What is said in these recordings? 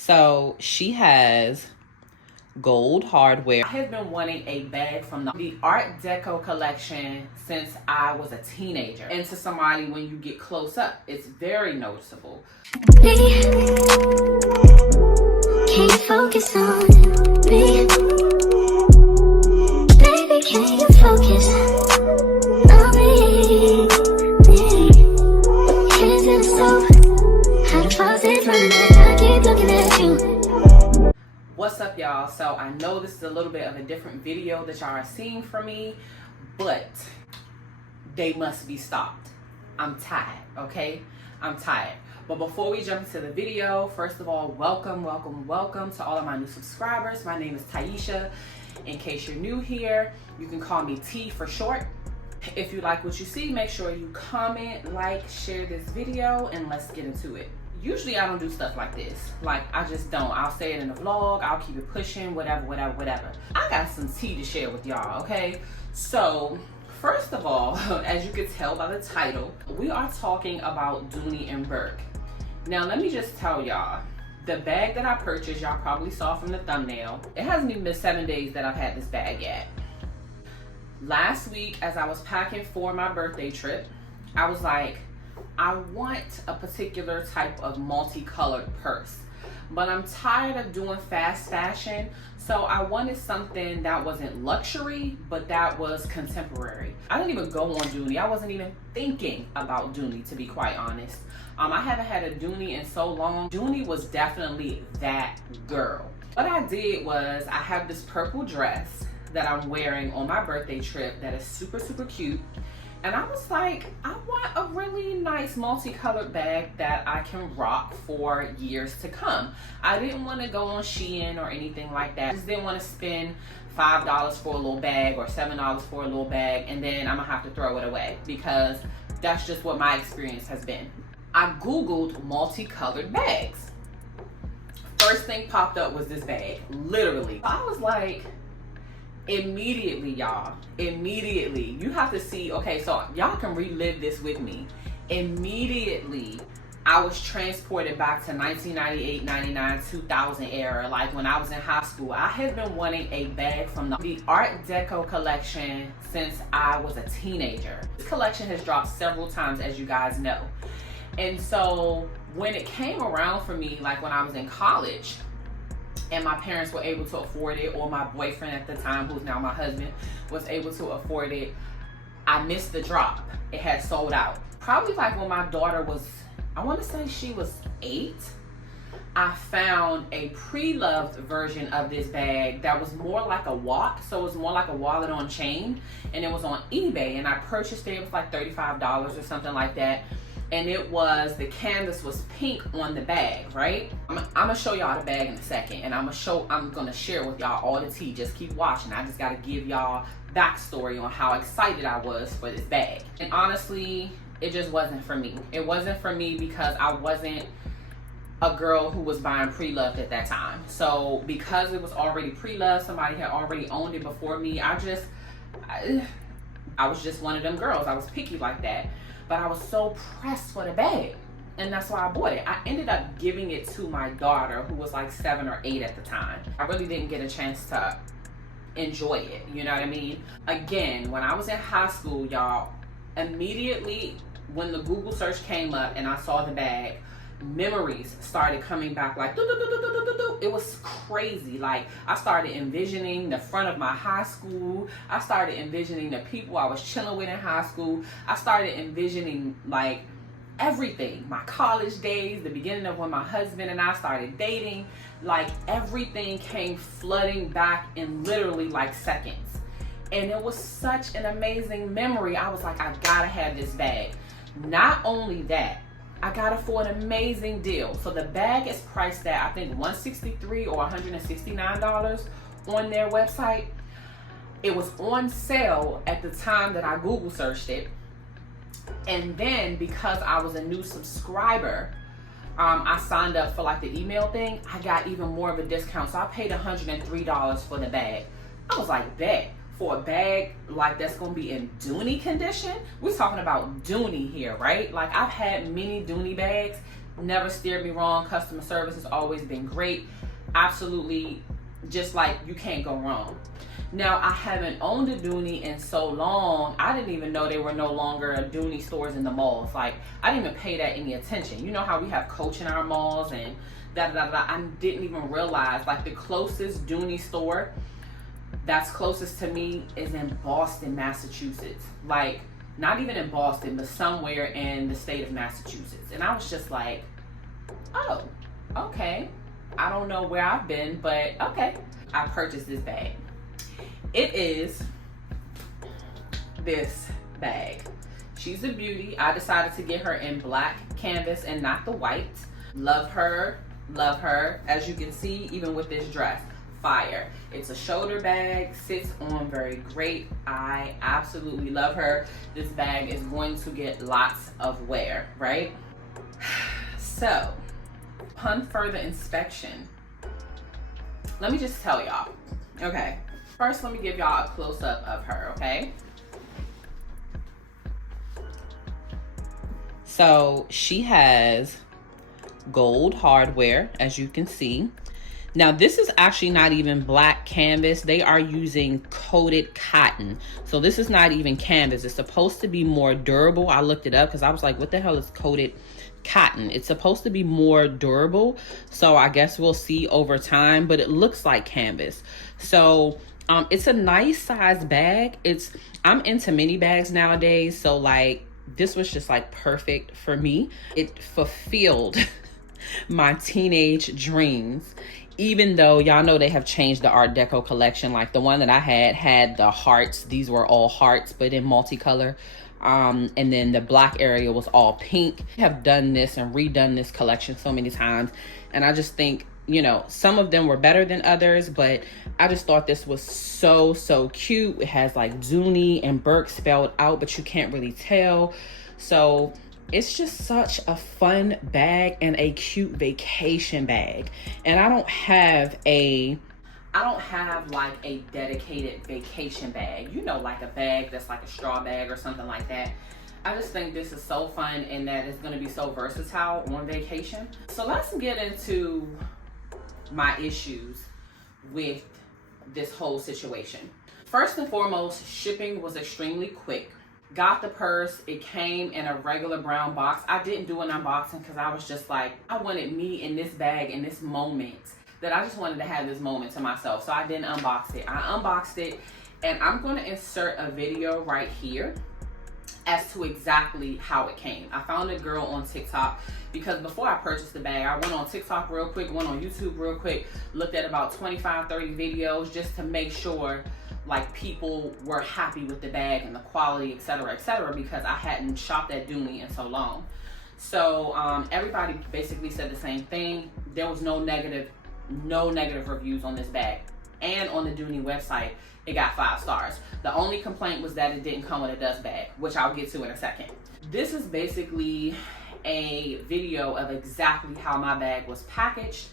So she has gold hardware. I have been wanting a bag from the Art Deco collection since I was a teenager. And to somebody, when you get close up, it's very noticeable. Can you focus on me? Baby, can you focus on me? Hands in the stove, how the faucet running, I keep looking at you. What's up, y'all? So I know this is a little bit of a different video that y'all are seeing from me, but they must be stopped. I'm tired, okay? I'm tired. But before we jump into the video, first of all, welcome to all of my new subscribers. My name is Taisha. In case you're new here, you can call me T for short. If you like what you see, make sure you comment, like, share this video, and let's get into it. Usually I don't do stuff like this. Like, I just don't. I'll say it in a vlog, I'll keep it pushing, whatever. I got some tea to share with y'all, okay? So, first of all, as you can tell by the title, we are talking about Dooney Bourke. Now, let me just tell y'all, the bag that I purchased, y'all probably saw from the thumbnail, it hasn't even been 7 days that I've had this bag yet. Last week, as I was packing for my birthday trip, I was like, I want a particular type of multicolored purse, but I'm tired of doing fast fashion, so I wanted something that wasn't luxury, but that was contemporary. I didn't even go on Dooney. I wasn't even thinking about Dooney, to be quite honest. I haven't had a Dooney in so long. Dooney was definitely that girl. What I did was, I have this purple dress that I'm wearing on my birthday trip that is super cute. And I was like, I want a really nice multicolored bag that I can rock for years to come. I didn't want to go on Shein or anything like that. I just didn't want to spend $5 for a little bag or $7 for a little bag and then I'm gonna have to throw it away, because that's just what my experience has been. I Googled multicolored bags. First thing popped up was this bag, literally. I was like, immediately, y'all, you have to see, okay, so y'all can relive this with me. Immediately I was transported back to 1998, 99, 2000 era, like when I was in high school. I had been wanting a bag from the Art Deco collection since I was a teenager. This collection has dropped several times, as you guys know, and so when it came around for me, like when I was in college and my parents were able to afford it, or my boyfriend at the time, who's now my husband, was able to afford it, I missed the drop. It had sold out. Probably like when my daughter was, I want to say she was 8, I found a pre-loved version of this bag that was more like a walk, so it was more like a wallet on chain, and it was on eBay, and I purchased it. It was like $35 or something like that. And it was, the canvas was pink on the bag, right? I'm gonna show y'all the bag in a second, and I'm gonna share with y'all all the tea. Just keep watching. I just gotta give y'all backstory on how excited I was for this bag. And honestly, it just wasn't for me. It wasn't for me because I wasn't a girl who was buying pre-loved at that time. So because it was already pre-loved, somebody had already owned it before me, I was just one of them girls. I was picky like that. But I was so pressed for the bag, and that's why I bought it. I ended up giving it to my daughter, who was like 7 or 8 at the time. I really didn't get a chance to enjoy it, you know what I mean? Again, when I was in high school, y'all, immediately when the Google search came up and I saw the bag, memories started coming back like it was crazy. Like, I started envisioning the front of my high school. I started envisioning the people I was chilling with in high school. I started envisioning like everything, my college days, the beginning of when my husband and I started dating. Like, everything came flooding back in literally like seconds, and it was such an amazing memory. I was like, I gotta have this bag. Not only that, I got it for an amazing deal. So the bag is priced at, I think, $163 or $169 on their website. It was on sale at the time that I Google searched it. And then because I was a new subscriber, I signed up for like the email thing. I got even more of a discount. So I paid $103 for the bag. I was like, bet. For a bag like that's gonna be in Dooney condition, we're talking about Dooney here, right? Like, I've had many Dooney bags. never steered me wrong. Customer service has always been great. Absolutely, just like you can't go wrong. Now, I haven't owned a Dooney in so long, I didn't even know there were no longer Dooney stores in the malls. Like, I didn't even pay that any attention. You know how we have Coach in our malls and da-da-da-da. I didn't even realize, like, the closest Dooney store that's closest to me is in Boston, Massachusetts. Like, not even in Boston, but somewhere in the state of Massachusetts. And I was just like, oh, okay. I don't know where I've been, but okay. I purchased this bag. It is this bag. She's a beauty. I decided to get her in black canvas and not the white. Love her, love her. As you can see, even with this dress, fire. It's a shoulder bag, sits on very great. I absolutely love her. This bag is going to get lots of wear, right? So, upon further inspection, let me just tell y'all, okay? First, let me give y'all a close-up of her, okay? So, she has gold hardware, as you can see. Now, this is actually not even black canvas. They are using coated cotton. So, this is not even canvas. It's supposed to be more durable. I looked it up because I was like, what the hell is coated cotton? It's supposed to be more durable. So, I guess we'll see over time, but it looks like canvas. So, it's a nice size bag. I'm into mini bags nowadays. So like, this was just like perfect for me. It fulfilled my teenage dreams, even though y'all know they have changed the Art Deco collection. Like the one that I had the hearts. These were all hearts, but in multicolor. And then the black area was all pink. I have done this and redone this collection so many times. And I just think, you know, some of them were better than others, but I just thought this was so cute. It has like Dooney and Bourke spelled out, but you can't really tell. So it's just such a fun bag and a cute vacation bag. And I don't have like a dedicated vacation bag, you know, like a bag that's like a straw bag or something like that. I just think this is so fun and that it's going to be so versatile on vacation. So let's get into my issues with this whole situation. First and foremost, shipping was extremely quick. Got the purse, it came in a regular brown box. I didn't do an unboxing because I was just like, I wanted me in this bag in this moment, that I just wanted to have this moment to myself. So I didn't unbox it. I unboxed it, and I'm going to insert a video right here as to exactly how it came. I found a girl on TikTok, because before I purchased the bag, I went on TikTok real quick, went on YouTube real quick, looked at about 25, 30 videos just to make sure like people were happy with the bag and the quality, etc., because I hadn't shopped at Dooney in so long. So everybody basically said the same thing. There was no negative reviews on this bag. And on the Dooney website, it got 5 stars. The only complaint was that it didn't come with a dust bag, which I'll get to in a second. This is basically a video of exactly how my bag was packaged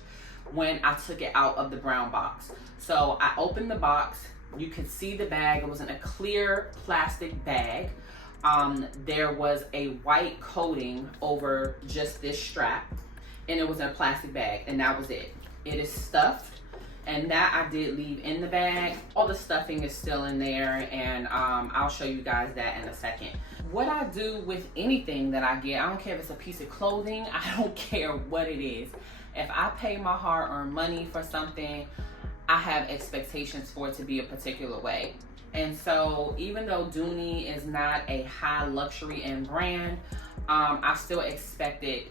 when I took it out of the brown box. So I opened the box. You could see the bag. It was in a clear plastic bag. There was a white coating over just this strap, and it was in a plastic bag, and that was it. It is stuffed, and that I did leave in the bag. All the stuffing is still in there, and I'll show you guys that in a second. What I do with anything that I get, I don't care if it's a piece of clothing, I don't care what it is. If I pay my hard-earned money for something, I have expectations for it to be a particular way. And so even though Dooney is not a high luxury end brand, I still expected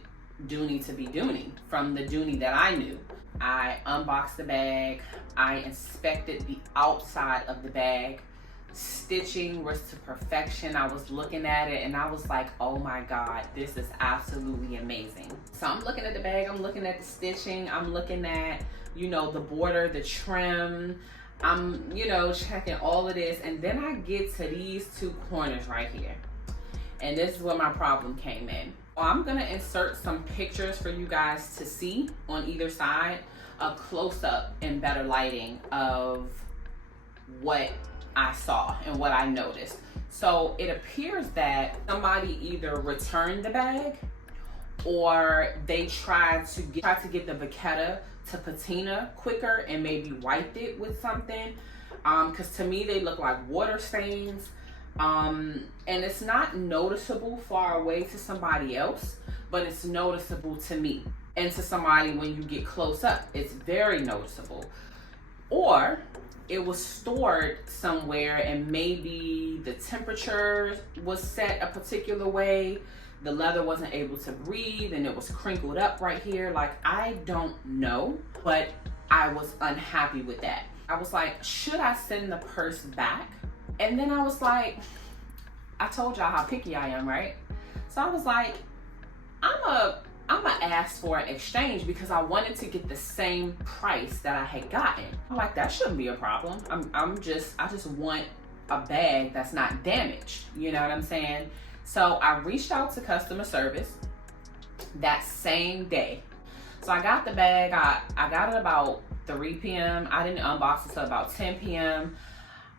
Dooney to be Dooney from the Dooney that I knew. I unboxed the bag. I inspected the outside of the bag. Stitching was to perfection. I was looking at it and I was like, oh my God, this is absolutely amazing. So I'm looking at the bag, I'm looking at the stitching, I'm looking at, you know, the border, the trim. I'm, you know, checking all of this. And then I get to these 2 corners right here. And this is where my problem came in. I'm gonna insert some pictures for you guys to see on either side, a close-up and better lighting of what I saw and what I noticed. So it appears that somebody either returned the bag or they tried to get the vachetta to patina quicker and maybe wiped it with something. Because to me they look like water stains. And it's not noticeable far away to somebody else, but it's noticeable to me. And to somebody when you get close up, it's very noticeable. Or it was stored somewhere and maybe the temperature was set a particular way. The leather wasn't able to breathe and it was crinkled up right here. Like, I don't know, but I was unhappy with that. I was like, should I send the purse back? And then I was like, I told y'all how picky I am, right? So I was like, I'm gonna ask for an exchange because I wanted to get the same price that I had gotten. I'm like, that shouldn't be a problem. I just want a bag that's not damaged. You know what I'm saying? So I reached out to customer service that same day. So I got the bag. I got it about 3 p.m. I didn't unbox it until about 10 p.m.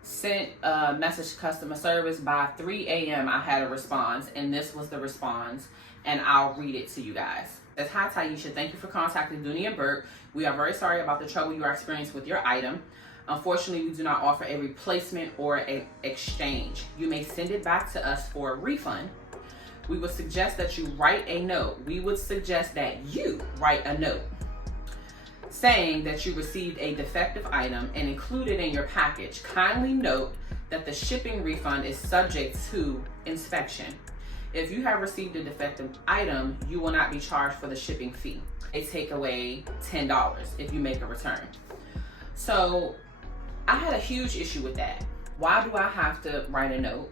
Sent a message to customer service. By 3 a.m. I had a response, and this was the response, and I'll read it to you guys. It says, hi Taisha, thank you for contacting Dooney Bourke. We are very sorry about the trouble you are experiencing with your item. Unfortunately, we do not offer a replacement or an exchange. You may send it back to us for a refund. We would suggest that you write a note. We would suggest that you write a note saying that you received a defective item and include it in your package. Kindly note that the shipping refund is subject to inspection. If you have received a defective item, you will not be charged for the shipping fee. They take away $10 if you make a return. So I had a huge issue with that. Why do I have to write a note?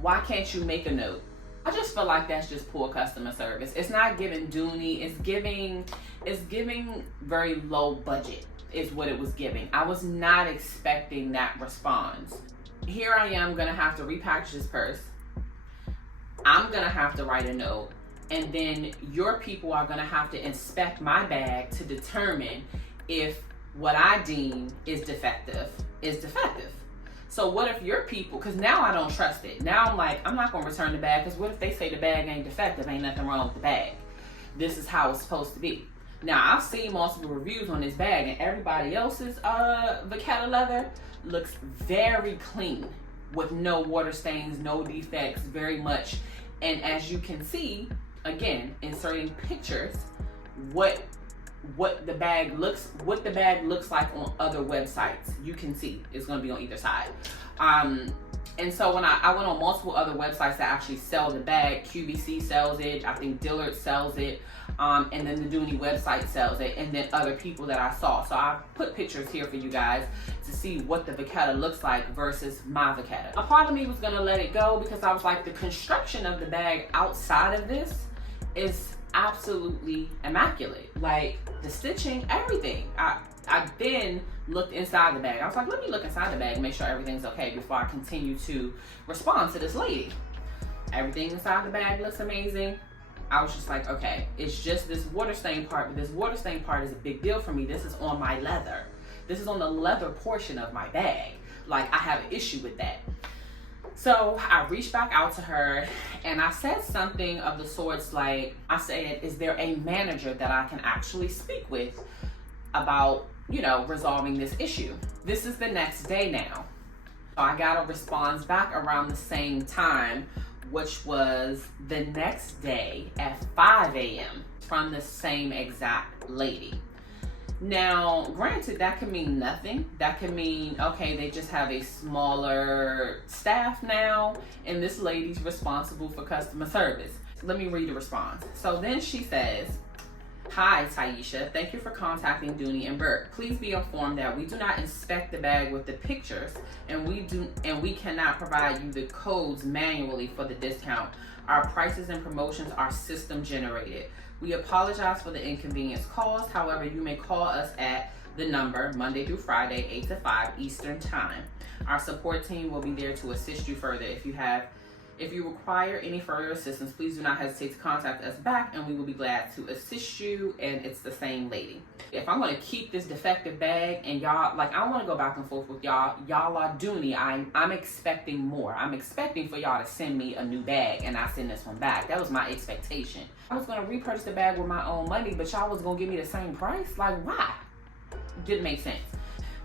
Why can't you make a note? I just feel like that's just poor customer service. It's not giving Dooney, it's giving very low budget is what it was giving. I was not expecting that response. Here I am gonna have to repackage this purse. I'm gonna have to write a note, and then your people are gonna have to inspect my bag to determine if what I deem is defective is defective. So what if your people, because now I don't trust it. Now I'm like, I'm not gonna return the bag, because what if they say the bag ain't defective, ain't nothing wrong with the bag. This is how it's supposed to be. Now I've seen multiple reviews on this bag, and everybody else's vachetta leather looks very clean with no water stains, no defects, very much. And as you can see, again, inserting pictures, what the bag looks like on other websites. You can see it's going to be on either side. And so when I went on multiple other websites that actually sell the bag, QVC sells it, I think Dillard sells it, and then the Dooney website sells it, and then other people that I saw. So I put pictures here for you guys to see what the vachetta looks like versus my vachetta. A part of me was gonna let it go because I was like, the construction of the bag outside of this is absolutely immaculate. Like the stitching, everything. I then looked inside the bag. I was like, let me look inside the bag and make sure everything's okay before I continue to respond to this lady. Everything inside the bag looks amazing. I was just like, okay, it's just this water stain part, but this water stain part is a big deal for me. This is on my leather. This is on the leather portion of my bag. Like, I have an issue with that. So I reached back out to her and I said something of the sorts like, I said, is there a manager that I can actually speak with about, you know, resolving this issue? This is the next day now. So I got a response back around the same time, which was the next day at 5 a.m. from the same exact lady. Now, granted, that could mean nothing. That could mean, okay, they just have a smaller staff now, and this lady's responsible for customer service. Let me read the response. So then she says, hi, Taisha. Thank you for contacting Dooney Bourke. Please be informed that we do not inspect the bag with the pictures, and we cannot provide you the codes manually for the discount. Our prices and promotions are system generated. We apologize for the inconvenience caused. However, you may call us at the number Monday through Friday, 8 to 5 Eastern Time. Our support team will be there to assist you further if you have If you require any further assistance, please do not hesitate to contact us back and we will be glad to assist you. And it's the same lady. If I'm going to keep this defective bag and y'all, like, I want to go back and forth with y'all. Y'all are Dooney. I'm expecting more. I'm expecting for y'all to send me a new bag and I send this one back. That was my expectation. I was going to repurchase the bag with my own money, but y'all was going to give me the same price? Like, why? Didn't make sense.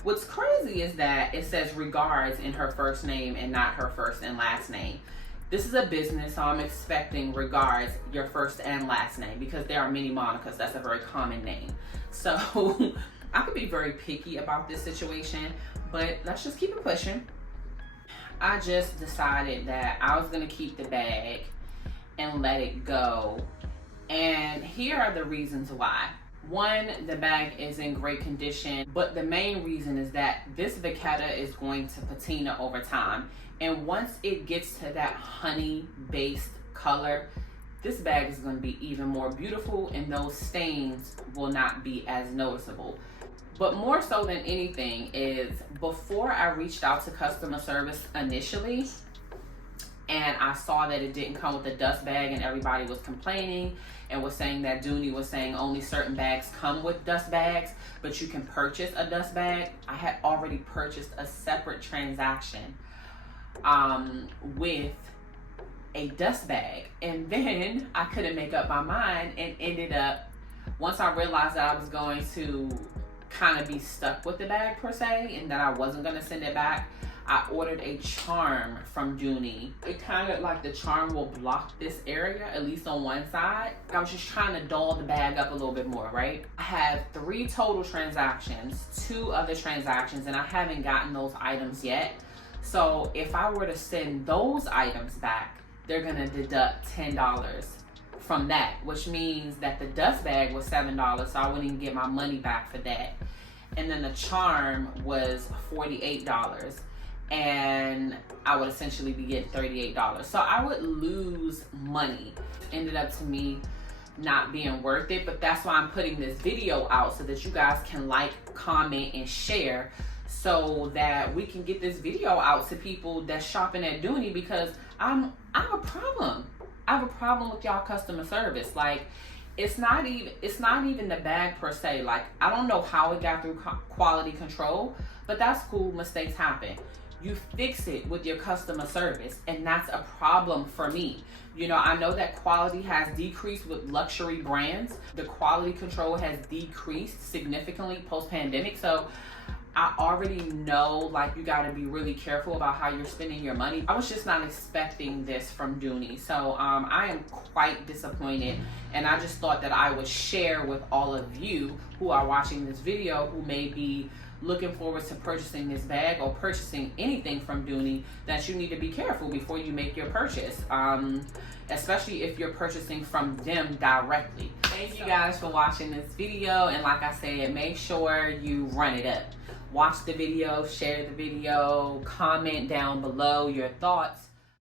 What's crazy is that it says regards in her first name and not her first and last name. This is a business, so I'm expecting regards your first and last name because there are many Monicas. That's a very common name. So I could be very picky about this situation, but let's just keep it pushing. I just decided that I was going to keep the bag and let it go. And here are the reasons why. One, the bag is in great condition, but the main reason is that this vachetta is going to patina over time. And once it gets to that honey-based color, this bag is going to be even more beautiful and those stains will not be as noticeable. But more so than anything is before I reached out to customer service initially, and I saw that it didn't come with a dust bag and everybody was complaining and was saying that Dooney was saying only certain bags come with dust bags, but you can purchase a dust bag. I had already purchased a separate transaction with a dust bag, and then I couldn't make up my mind and ended up, once I realized that I was going to kind of be stuck with the bag per se and that I wasn't going to send it back, I ordered a charm from Dooney. It kind of like the charm will block this area, at least on one side. I was just trying to doll the bag up a little bit more, right? I have 3 total transactions, 2 other transactions, and I haven't gotten those items yet. So if I were to send those items back, they're gonna deduct $10 from that, which means that the dust bag was $7, so I wouldn't even get my money back for that. And then the charm was $48. And I would essentially be getting $38. So I would lose money. It ended up to me not being worth it, but that's why I'm putting this video out so that you guys can like, comment, and share so that we can get this video out to people that's shopping at Dooney, because I have a problem. I have a problem with y'all customer service. Like, it's not even the bag per se. Like, I don't know how it got through quality control, but that's cool. Mistakes happen. You fix it with your customer service, and that's a problem for me. You know, I know that quality has decreased with luxury brands. The quality control has decreased significantly post-pandemic. So I already know, like, you got to be really careful about how you're spending your money. I was just not expecting this from Dooney. So I am quite disappointed, and I just thought that I would share with all of you who are watching this video who may be looking forward to purchasing this bag or purchasing anything from Dooney, that you need to be careful before you make your purchase, especially if you're purchasing from them directly. Thank you guys for watching this video, and like I said, make sure you run it up. Watch the video, share the video, comment down below your thoughts.